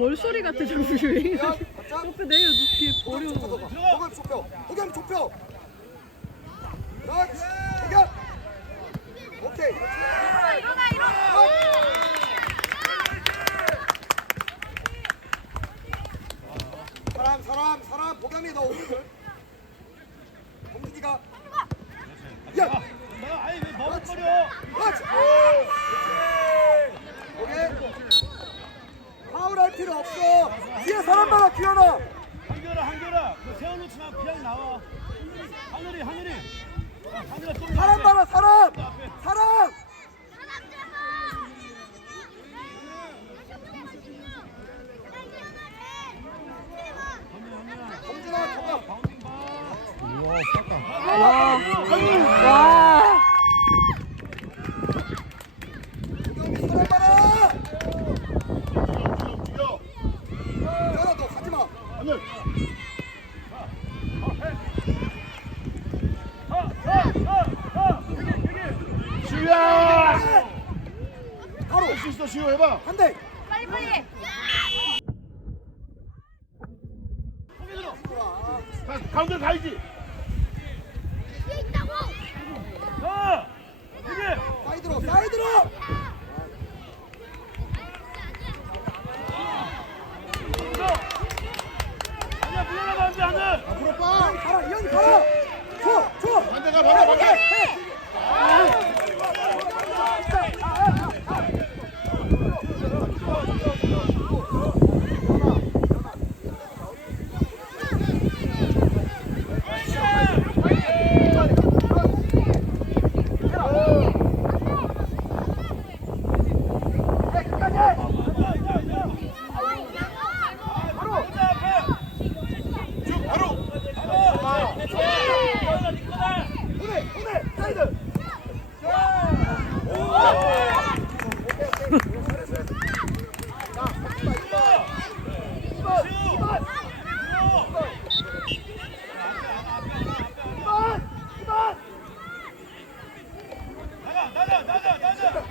벌소리 같아 자꾸 가자. 옆에 내려 놓기 어려워 호감 좁혀. 호감 좁혀. 그렇지. 호감. 오케이. 일어나 일어나 사람 사람 사람 보감이 너 오늘. 동진이가. 야. 나 아니 왜 머뭇거려? 그렇지. 오케이. 파울할 필요 없어. 뒤에 사람 봐라 기현아. 한결아 한결아 그 세워놓 지마 그냥 나와. 하늘이 하늘이 하늘아 좀 사람 봐라. 사람. 동진아 조감. 와 보감이 사람 봐라. 기현아 너 가지 마. 하늘. 시우야. 바로 할 수 있어 시우 해봐. 한 대. 빨리 빨리 가, 가운데 가야지. 뒤에 있다고 가. 이게. 사이드로 사이드로. 아니야 밀어나가 안돼 하늘. 앞으로 빠. 가라 이현이 가라. 줘 줘. 반대가 반대 반대. 쭉 바로. 오늘 오늘 사이드. 나가 나가 나가 나가.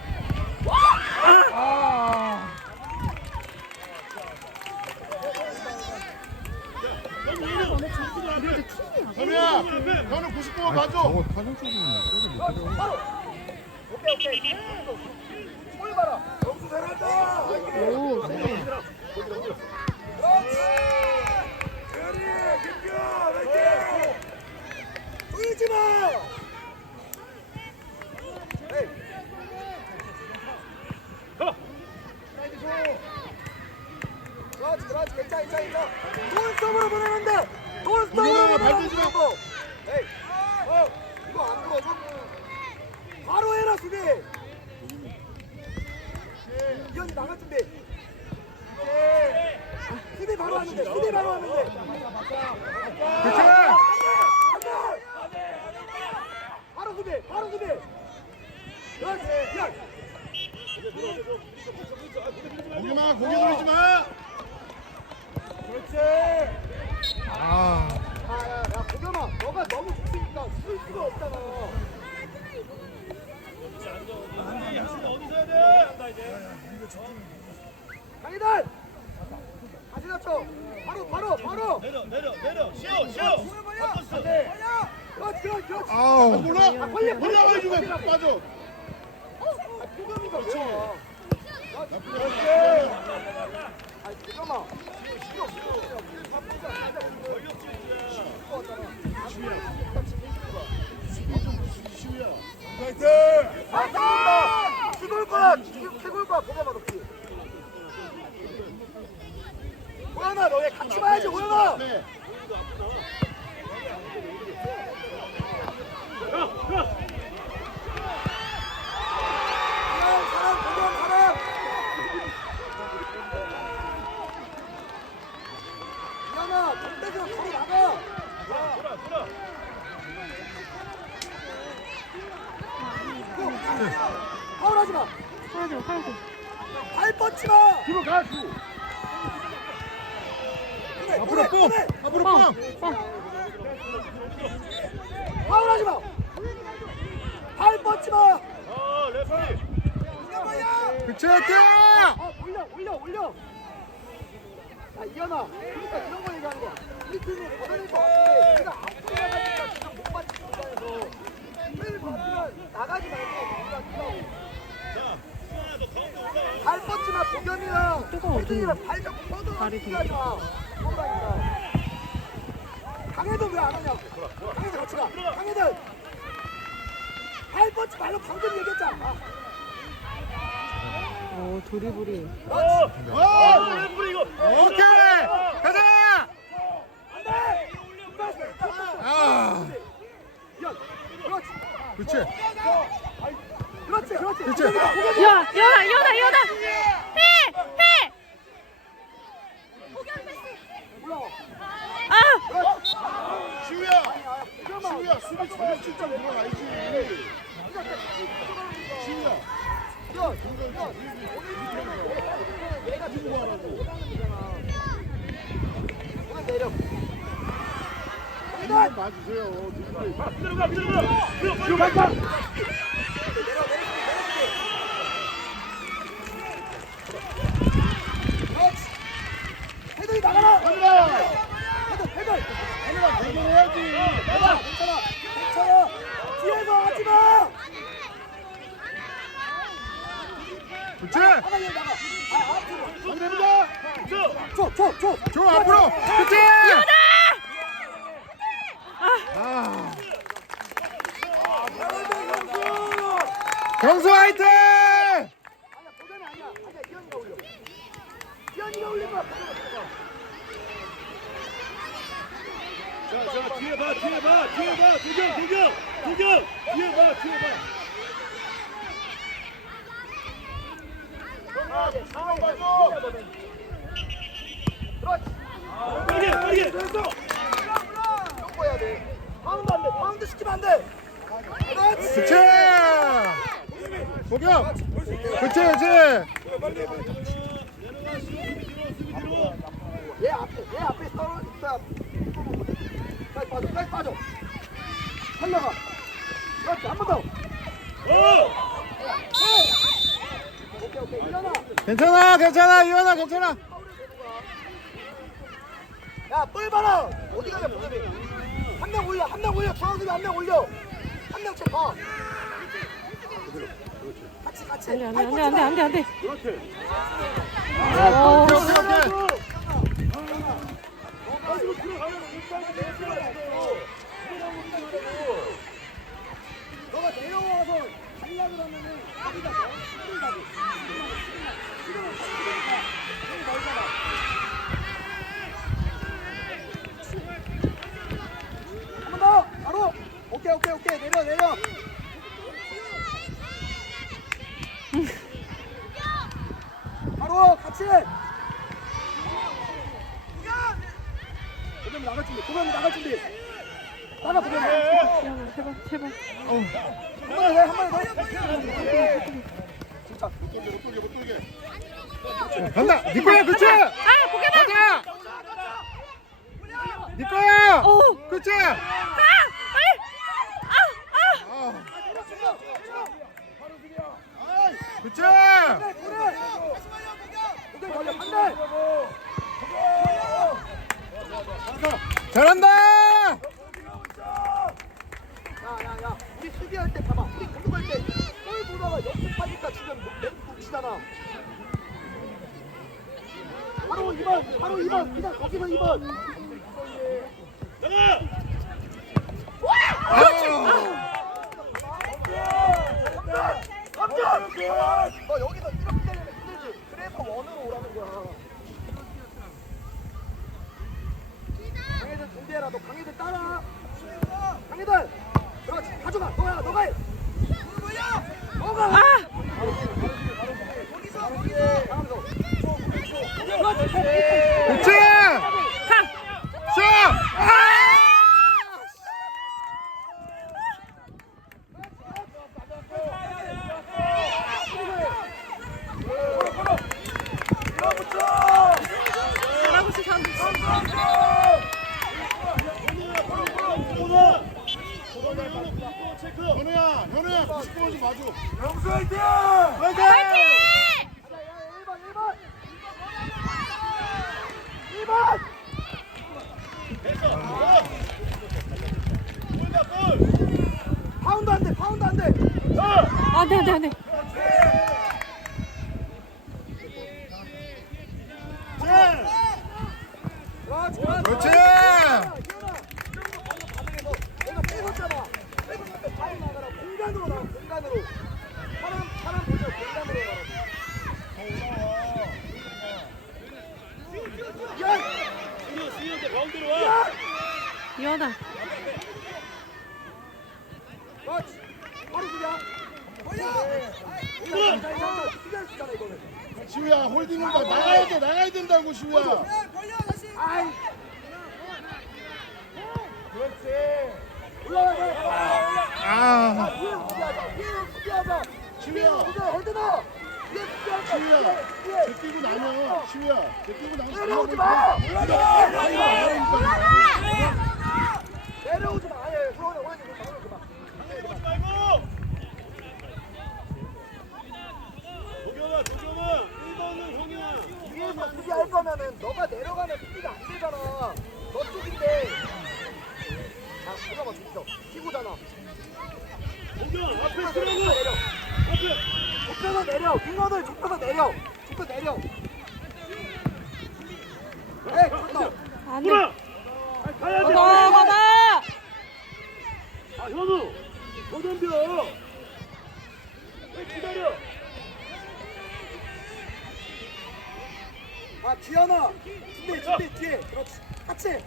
현우야, 현우 99번 봐줘. 저거 타격 쪽이면 저기 못 때려. 오케이 오케이. 볼 봐라. 영수 잘한다. 오 세네 그렇지. 그리 김규 화이팅. 쫄지 마. 에이. 사이드 줘. 그렇지 그렇지 괜찮아 괜찮아 괜찮아. 돈스톱으로 보내면 돼. 돈스톱으로 우리가 보내면 밟지 마. 된다고. 에이. 어 이거 안 불어줘? 바로 수비. 이현이 나갈 준비. 수비 바로 하면 돼. 수비 바로 하면 돼. 그렇지. 바로 수비. 바로 수비. 그렇지. 야. 고개 마, 고개 돌리지 마. 그렇지. 아, 아, 야, 야, 고겸아, 너가 너무 좋으니까 쓸 수가 없잖아. 어디서 해야 돼? 강희단! 다시 낮춰. 바로, 바로, 바로. 내려, 내려, 내려. 쉬어, 쉬어. 바꿨어. 네. 그렇지, 그렇지, 그렇지. 아우. 몰라? 아, 걸려, 걸려, 올라가지고 걸려. 빠져. 아, 뭐야. 그렇지. 아. 싫어, 싫어. 우리 바쁘지. 시우야. 아, 죽을 거야. 죽을 죽 을 거야. 고겸아, 높이. 호연아, 너왜 같이 봐야지, 호연아. 네. 사람, 사람, 고겸, 사람. 호연아, 동대에서 걸어 나가. 돌아, 돌아. 파울하지 마. 사야돼 사야돼 발 뻗지 마. 뒤로 가, 주. 그래, 앞으로 그래, 뽕. 그래. 앞으로 빵! 뽕. 빵! 파울하지 마. 발 뻗지 마. 어, 레프리. 이겨봐야. 뛰어! 아, 올려, 올려, 올려. 야 이현아 그러니까 이런 거 얘기하는 거야. 우리 팀이 걷어낼 것 같은데 우리가 앞으로 나가니까 지금 못 받는 입장에서. 을 받으면 나가지 말고 우리가 뛰어 발 뻗지 마 도겸이랑 뜨거워, 혜준이랑 발 잡고 뻗어 발이 뛰지 마 뻗다니까 강혜도 왜안 하냐고. 강혜도 같이 가. 강혜도. 발 뻗지 말고 방금 얘기했잖아 어 아, 이거. 오케이 가자 아 그렇지 그렇지 그렇지 그렇지. 야 연아 연아 연아. 해! 해! 아! 그러면 시우야 수비 진짜 들어가야지 시우야 들어가, 들어가. 들어가. 헤드이 나가라. 헤드, 헤드. 하늘아 대결해야지 괜찮아, 괜찮아, 괜찮아. 뒤에서 하지 마. 그렇지 나가, 얘 나가. 아, 앞으로. 됩니다 줘, 줘, 줘. 줘 앞으로 그렇지 아 경수 화이팅. 자, 자, 뒤에 봐, 뒤에 봐, 뒤에 봐. 도경, 도경, 도경. 뒤에 봐, 뒤에 봐. 강하게, 강하게. 그렇지. 그렇지. 괜찮아 괜찮아 이현아 괜찮아 야, 뿔 봐라. 어디 가냐, 보겸이. 한명 올려, 한 명 올려. 중앙수비 한명 올려. 한 명째 봐. 같이, 같이. 안돼 안돼 안돼 안돼 안돼. 그렇지. 어. 오케이 오케이 오케이 너가 내려와서 달라고 하면은 거기다 더 힘들다고. 지금은 힘드니까 너무 멀잖아. 한 번 더! 바로! 오케이, 오케이, 오케이. 내려, 내려. 바로 같이! 도겸이 나갈 준비, 도겸이 나갈 준비. 나가, 도겸이. 연아 제발 제발. 한 번에 해, 한 번에 해. 진짜. 간다 네 거야 그렇지 아! 고개만! 가자 네 거야 오. 그렇지 아! 빨리! 아! 아! 아, 그렇지 그래, 그래. 오케이, 걸려, 반대. 잘한다 야, 야, 야. 우리 수비할 때 봐봐. 우리 공격할 때. 골 보다가 연습하니까 지금 멘트 놓치잖아. 바로 2번, 바로 2번. 그냥 거기서 2번. 나가! 감전! 너 여기서 이렇게 되면 힘들지. 그래서 원으로 오라는 거야. 강혜들 준비해라. 너 강혜들 따라. 강혜들. 그렇지. 가져가. 너야. 너가 해. 너가. 아! 거기서 거기에. 강하면서. 그렇지. 그렇지 가. 샷 아! 잘하고 있어 잘하고 있어. 도나! 체크! 현우야 현우야 90번 좀 봐줘 영수 화이팅! 화이팅 파이팅! 가자, 야, 1번, 1번. 파운드 안 돼, 파운드 안 돼. 안돼 안돼 안돼 그렇지. 공간으로 공간으로. 사람, 사람 공간으로 가운데로 와 이현아 그렇지. 시우야 홀딩을 봐. 나가야 돼 나가야 된다고. 아이. 그렇지. 올라가, 올라가. 아 위에 수비하자, 위에 수비하자. 시우야. 위에 헤드너. 위에 수비하자. 시우야. 위에. 제끼고 나면 시우야. 제끼고 나면 내려오지 마. 올라가. 내려오지 마. 아예 소원이 오해지 마. 오해지 마. 말고 도겸아 도겸아 1번은 성현아 위에서 거면은 너가 내려가면 수비가 안 되잖아. 너 쪽인데. 자, 보자마 저기서 피고잖아. 도겸 앞에 쓰라고 내려. 앞에 좁혀서 내려. 윙어들 좁혀서 내려. 좁혀 내려. 에이, 그렇다. 안 돼 돌아 가야 돼 받아 받아 아 현우 더 덤벼 왜 기다려 아, 기현아. 준비, 준비, 뒤에. 그렇지. 같이.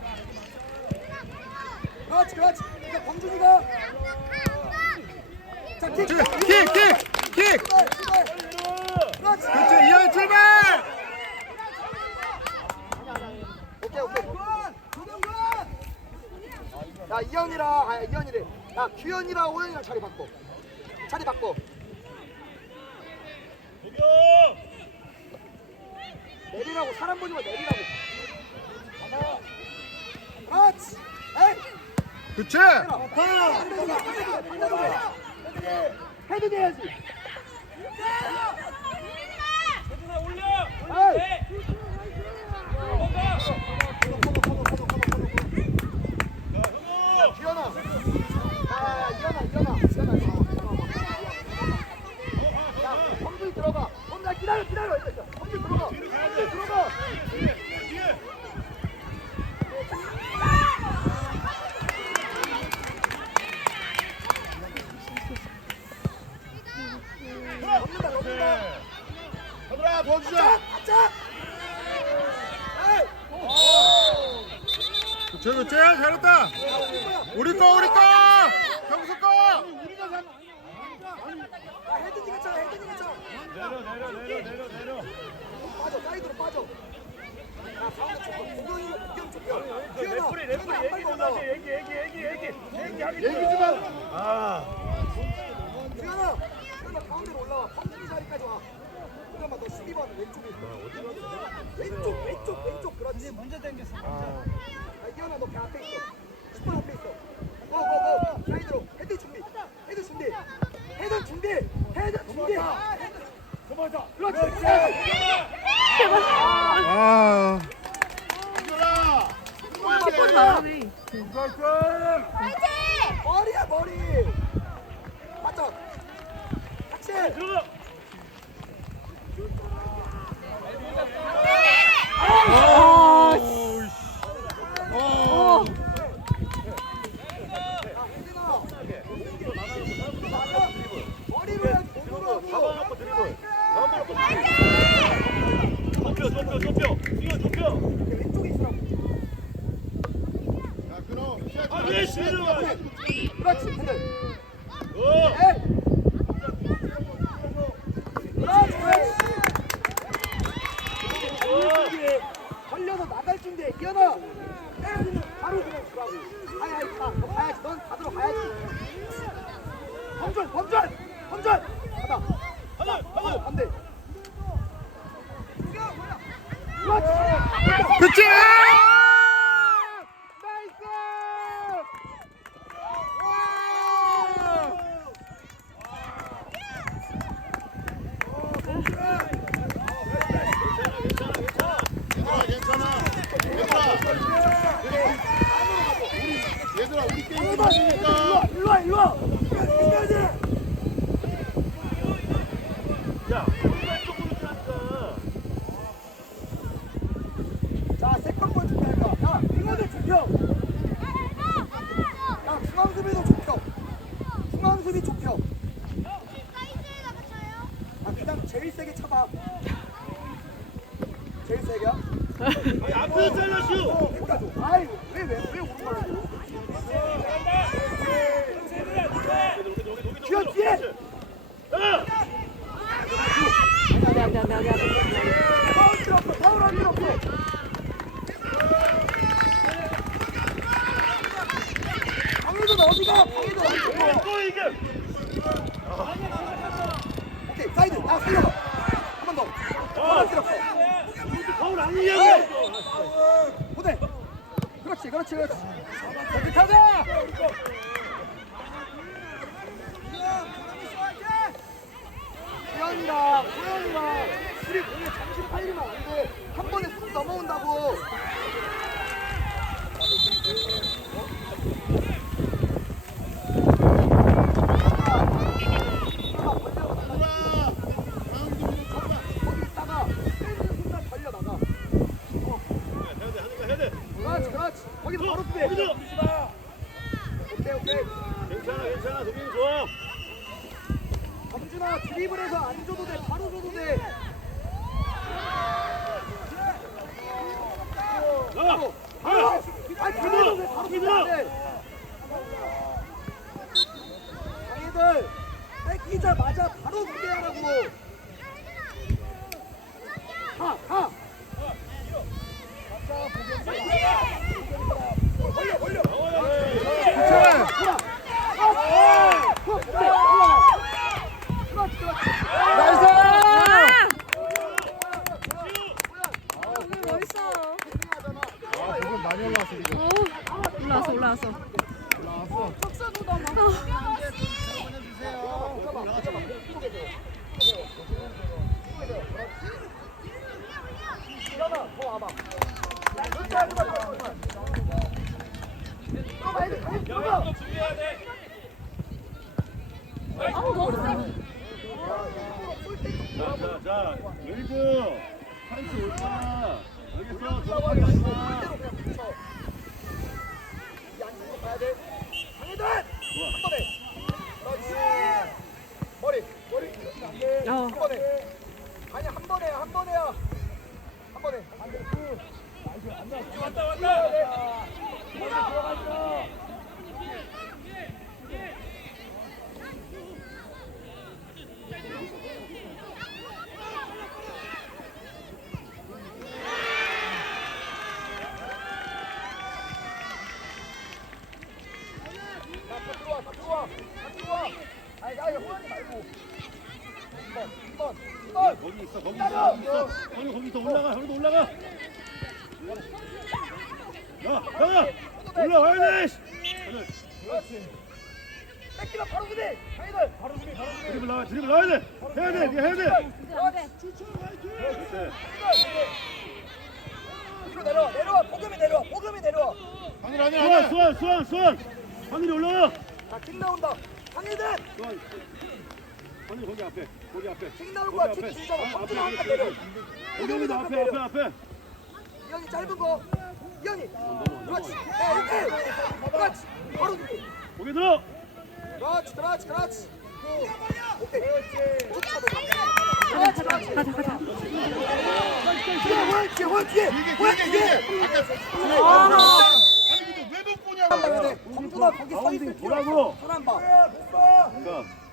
그렇지, 그렇지. 이제 범준이가. 자, 킥. 킥, 킥, 킥, 킥. 출발, 출발. 그렇지. 그렇지 이현 출발. 오케이, 오케이. 야, 이현이랑, 아, 이현이래. 야, 규현이랑 오현이랑 자리 바꿔. 자리 바꿔. 도겸 내리라고, 사람 보지 마, 내리라고. 그렇지. 에이. 그렇지. 헤드 돼야지. 현준아 올려 에이. 현우 기현아. 야, 이현아, 이현아. 이현아, 이현아. 야, 범준이 들어가. 범준아, 기다려, 기다려. 범준이 들어가. 범준이 들어가. 뒤에 뒤에 뒤에 넘는다, 넘는다. 하들아 도와주자. 가자. 에이. 그렇지 그렇지 잘했다. 우리 거 우리 거. 경수 거. 우리가 잡. 야, 헤드니가 차, 헤드니가 차. 내려 내려 내려 내려 빠져, 사이드로 빠져. 야, 사운드 쳤고, 구경이, 구경 좁혀. 기현아, 레프리 레프리 기현아, 얘기 좀. 하지 얘기 얘기 얘기 얘기 얘기 하기 얘기 좀 하. 아 규현아, 규현아 가운데로 올라와. 범준이 자리까지 와. 규현아, 너 12번 왼쪽에. 왼쪽, 왼쪽, 왼쪽. 그렇지. 먼저 당겼어. 아, 규현아, 너배 앞에 있어. 10번 앞에 있어. 고, 고, 고. 사이드로. 헤드 준비. 헤드 준비. 헤드 준비. 헤드 준비. 그렇지. 아. 이겨라. 잘하네 머리야, 머리. 맞죠? 같이. 들어가 아 오이씨. 어. 머리로 해야지, 몸으로 하고. 잡아놓고 드리블 잡아놓고 드리블 좁혀 좁혀 좁혀 승현 좁혀 왼쪽에 있으라고. 야 끊어. 시야 좀 아, 좀 시야. 하자. 그렇지, 얘들아 우리 게임 일로와. 일로와 일로와. 바로 무대하라고. 가 가 올려 올려 괜찮아. 돌아 아! 그렇지 그렇지 나이스. 멋있어 아, 저건 많이 올라왔어 지금. 올라왔어 올라왔어 올라왔어. 일어나, 더 와봐. 그렇지, 하지 마, 하지 마. 들어가, 이제 가만히 들어가. 자, 자, 자. 여기도 찬스 올까? 여기서 정확하게 하지 마. 그대로 그냥 붙여. 이 안쪽으로 가야 돼. 강희들! 한 번에. 그렇지. 머리, 머리. 안 돼. 어. 한 번에. 아니, 한 번에, 한 번에야. 한 번에. 안 돼. 왔다, 왔다. 들어가자. 자, 다 들어와, 다 들어와, 다 들어와. 아니, 나 이거 호연이 말고. 2번, 2번, 2번. 거기 있어, 거기 있어, 거기 있어. 형이 거기 더 올라가, 형이 더 올라가. 야, 형아! 올라와야 돼! 씨. 그렇지. 뺏기면 바로 수비. 강희들. 바로 수비, 바로 수비. 드리블 나와야 돼, 드리블 나와야 돼. 해야 돼, 네 해야 돼. 그렇지. 뒤로 내려와, 내려와. 보금이 내려와, 보금이 내려와. 하늘 하늘 수환, 하늘. 수환, 수환, 수환. 하늘이 올라와. 자, 킥 나온다. 강희들. 수환. 하늘 거기 앞에, 거기 앞에. 킥 나올 거야. 킥 주잖아. 범준아 한칸 내려. 거기도 한칸 앞에. 앞에, 앞에. 이현이 짧은 거. 이현이. 그렇지. 어. 그렇지. 바로 수비. 거기 들어. 그렇지, 그렇지, 그렇지. 오케이. 그렇지, 그렇지. 가자 가자 뒤에, 호연 뒤에, 호연 뒤에. 이게 호연 이게 뒤에. 범준아 거기 서 있을 필요 없어. 보라고. 손안 봐. 자,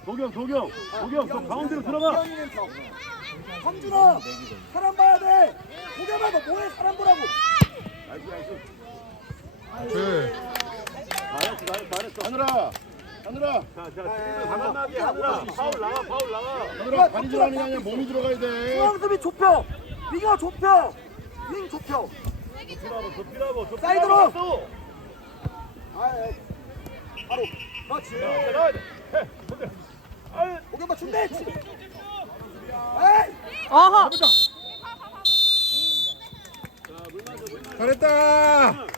도경, 도경, 도경, 저 가운데로 들어가. 이현이는. 범준아 사람 봐야 돼. 고개만 너 뭐해 사람 보라고. 나이스, 나이스. 그 잘했어, 잘했어, 잘했어. 하늘아. 하늘아. 자, 자, 드리블 가만하게 하느라. 파울 나가, 파울 나가. 하늘아 다리 들어가는 게 아니라 몸이 들어가야 돼. 중앙수비 좁혀. 윙어 좁혀. 윙 좁혀. 좁히라고, 좁히라고, 좁히라고. 사이드로. 또. 아, 바로. 자, 나와야. 에이. 어허 잘했다.